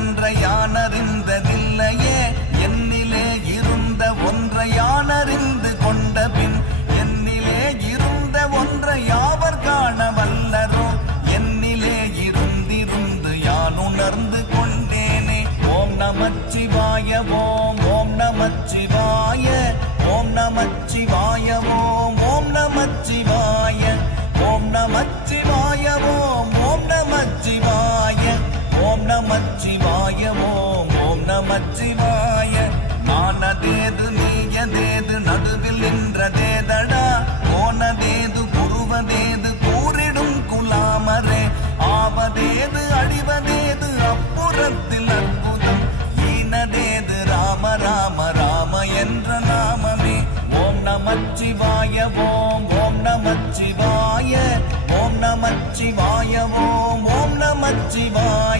ஒன்றை யானறிந்ததில்லையே என்னிலே இருந்த ஒன்றை யானறிந்து கொண்ட பின் என்னிலே இருந்த ஒன்றை யாவர் காண வல்லரோ என்னிலே இருந்திருந்து யான் உணர்ந்து கொண்டேனே ஓம் நமச்சிவாய ஓம் ஓம் நமச்சிவாய ஓம் நமச்சிவாய ஓம் ஓம் நமச்சிவாய ஓம் நமச்சிவாய ஓம் ஓம் நமச்சிவாய ஓம் நமச்சிவாய ஓம் ஓம் நமச்சிவாய நானதேது நீயதேது நடுவில் நின்றதேதடா போனதேது குருவதேது கூறிடும் குலாமரே ஆவதேது அழிவதேது அப்புறத்தில் அற்புதம் ஈனதேது ராம ராம ராம என்ற நாமமே ஓம் நமச்சிவாய ஓம் ஓம் நமச்சிவாய ஓம் நமச்சிவாய ஓம் ஓம் நமச்சிவாய